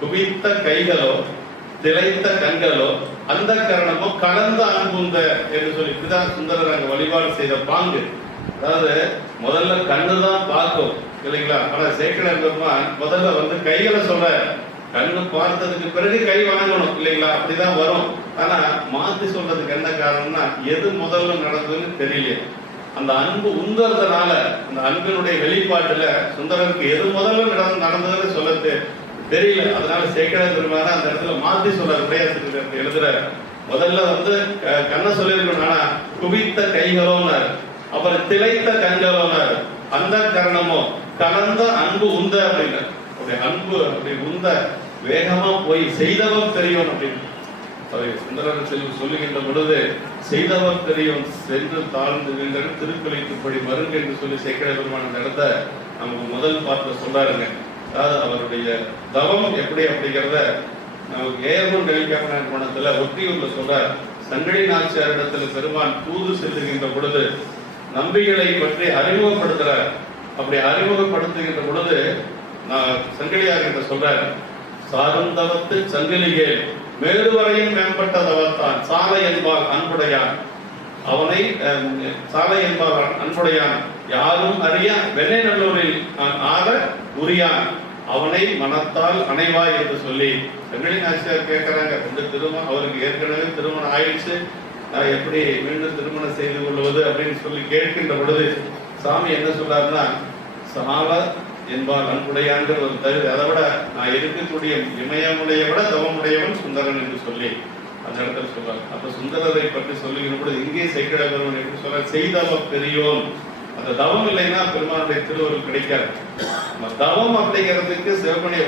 குவித்த கைகளோ திளைத்த கண்களோ அந்த கரணமோ கலந்த அன்புந்த என்று சொல்லி இதுதான் சுந்தரர் அங்க வழிபாடு செய்த பாங்கு. அதாவது முதல்ல கண்ணு தான் பார்க்கும் இல்லைங்களா? ஆனா சேக்கடன் பெருமான் முதல்ல வந்து கைகளை சொல்ற கண்ணு பார்த்ததுக்கு பிறகு கை வணங்கணும் இல்லைங்களா? அப்படிதான் வரும். ஆனா மாத்தி சொல்றதுக்கு என்ன காரணம்னா எது முதல்ல நடந்ததுன்னு தெரியல. அந்த அன்பு உந்தறதுனால அந்த அன்பினுடைய வெளிப்பாட்டுல சுந்தரருக்கு எது முதல்ல நடந்ததுன்னு சொல்ல தெரியல. அதனால சேக்கடர் பெருமான அந்த இடத்துல மாத்தி சொல்ற உடையாசிரியர் எழுதுற முதல்ல வந்து கண்ண சொல்லியிருக்கணும் குவித்த கைகளோனார். அப்புறம் திளைத்த கண்களோனார். அந்த கரணமோ கலந்த அன்பு உந்த அப்படின்னு. அப்படி அன்பு அப்படி உந்த வேகமா போய் செய்தவன் தெரியும் அப்படின்னு. சுந்தரர் செல்வி சொல்லுகின்ற பொழுது செய்தவர் தெரியும் சென்று தாழ்ந்து நின்ற திருக்குலைக்குப்படி மருங்கு என்று சொல்லி சேக்கடை பெருமான நடத்த நமக்கு முதல் பார்த்து சொல்றாருங்க. அதாவது அவருடைய தவம் எப்படி அப்படிங்கிறத நமக்கு ஏர்மன் டெலிகாம பணத்துல ஒத்தியூர்ல சொல்ற சங்கடி நாச்சியாரிடத்தில் பெருமான் தூது செல்லுகின்ற பொழுது நம்பிகளை பற்றி அறிமுகப்படுத்துறார். அப்படி அறிமுகப்படுத்துகின்ற பொழுது நான் சங்கடியார் என்று சொல்றார் சாருந்தவத்து சங்கிலியே மேலுவரையும் மேம்பட்ட தவத்தான் சாலை என்பார் அன்புடையான். அவனை அஹ், சாலை என்பார் அன்புடையான். யாரும் அறிய வெள்ளை நல்லூர் உரியான் அவனை மனத்தால் அணைவாய் என்று சொல்லி செங்கடி நாச்சியார் கேட்கிறாங்க. இந்த திருமணம் அவருக்கு ஏற்கனவே திருமணம் ஆயிடுச்சு. நான் எப்படி மீண்டும் திருமணம் செய்து கொள்வது அப்படின்னு சொல்லி கேட்கின்ற பொழுது சாமி என்ன சொல்றாருன்னா சமால என்பால் அன்புடையான்ற ஒரு தவிர அதை விட நான் இருக்கக்கூடிய இமயமுடைய விட தவமுடையவன் சுந்தரன் என்று சொல்லி அந்த இடத்துல சொல்றார். அப்ப சுந்தரரை பற்றி சொல்லுகிற பொழுது இங்கே சைக்கிட பெருவன் எப்படி சொல்ற செய்தவ பெரியோன். அந்த தவம் இல்லைன்னா பெருமானுடைய திருவருள் கிடைக்காது. தவம் அப்படிங்கிறதுக்கு சிவமணிய